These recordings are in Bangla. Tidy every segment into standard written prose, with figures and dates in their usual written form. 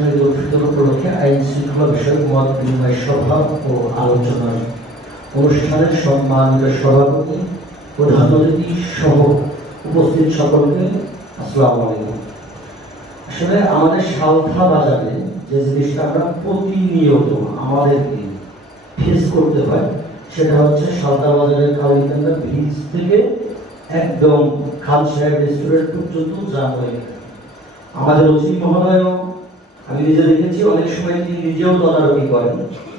মাসের ফিতর উপলক্ষে আইন শৃঙ্খলা বিষয়ক মত বিনিময় সভা ও আলোচনার অনুষ্ঠানের সম্মানিত সভাপতি, প্রধান অতিথি সহ উপস্থিত সকলকে আসসালামু আলাইকুম। আসলে আমাদের সালথা বাজারে যে জিনিসটা আমরা প্রতিনিয়ত আমাদেরকে ফেস করতে হয় সেটা হচ্ছে সালথা বাজারের কাউরিকান্দা ব্রিজ থেকে একদম খান সাহেব রেস্টুরেন্ট পর্যন্ত জাম হয়ে গেছে। আমাদের ওসি মহোদয়, আমি নিজে দেখেছি, অনেক সময় তিনি নিজেও তদারকি করেন,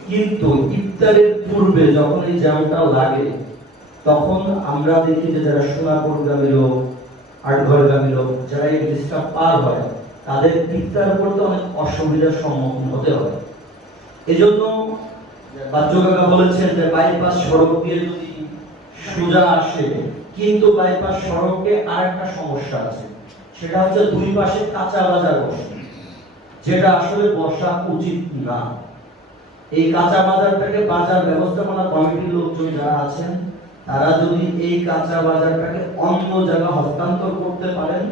কিন্তু ইফতারের পূর্বে যখন এই জ্যামটা লাগে তখন আমরা দেখি যে যারা সোনাপুরগামী লোক, আটঘরগামী লোক, যারা এই ব্রিজটা পার হয় তাদের ইফতার করতে অনেক অসুবিধার সম্মুখীন হতে হয়। এজন্য বাচ্চু কাকা বলেছেন যে বাইপাস সড়ক দিয়ে যদি সোজা আসে, কিন্তু বাইপাস সড়কে আরেকটা সমস্যা আছে, সেটা হচ্ছে দুই পাশে কাঁচা বাজার বসে, যেটা আসলে বসা উচিত না। এই কাঁচা বাজারটাকে বাজার ব্যবস্থাপনা কমিটির লোকজন যারা আছেন তারা যদি এই কাঁচা বাজারটাকে অন্য জায়গায় হস্তান্তর করতে পারেন,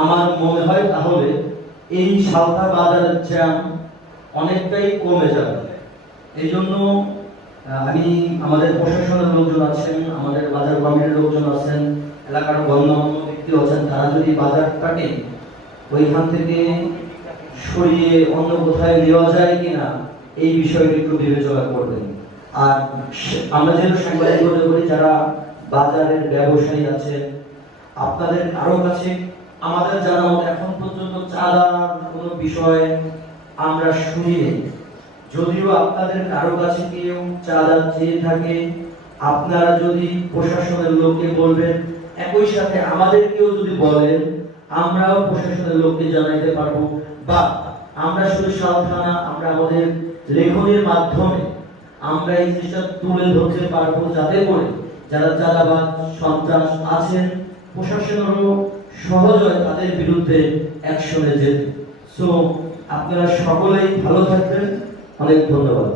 আমার মনে হয় তাহলে এই সালথা বাজারের জ্যাম অনেকটাই কমে যাবে। এই জন্য আমি, আমাদের প্রশাসনের লোকজন আছেন, আমাদের বাজার কমিটির লোকজন আছেন, এলাকার গণ্যমান্য ব্যক্তি আছেন, তারা যদি বাজারটাকে ওইখান থেকে সরিয়ে অন্য কোথায় নেওয়া যায় কিনা এই বিষয়টি একটু বিবেচনা করবেন। আর আমরা যেহেতু সাংবাদিকতা করি, যারা বাজারের ব্যবসায়ী আছেন, আপনাদের কারো কাছে আমাদের জানা মতো এখন পর্যন্ত চাঁদার কোনো বিষয় আমরা শুনিনি। যদিও আপনাদের কারো কাছে কেউ চাঁদা চেয়ে থাকে, আপনারা যদি প্রশাসনের লোককে বলবেন, একই সাথে আমাদেরকেও যদি বলেন, আমরাও প্রশাসনের লোককে জানাইতে পারবো, বা আমরা শুধু সাবধানা আমরা আমাদের লেখনের মাধ্যমে আমরা এই জিনিসটা তুলে ধরতে পারবো, যাতে করে যারা চাঁদাবাজ সন্ত্রাস আছেন প্রশাসনেরও সহজ হয় তাদের বিরুদ্ধে অ্যাকশনে যেতে। সো আপনারা সকলেই ভালো থাকবেন, অনেক ধন্যবাদ।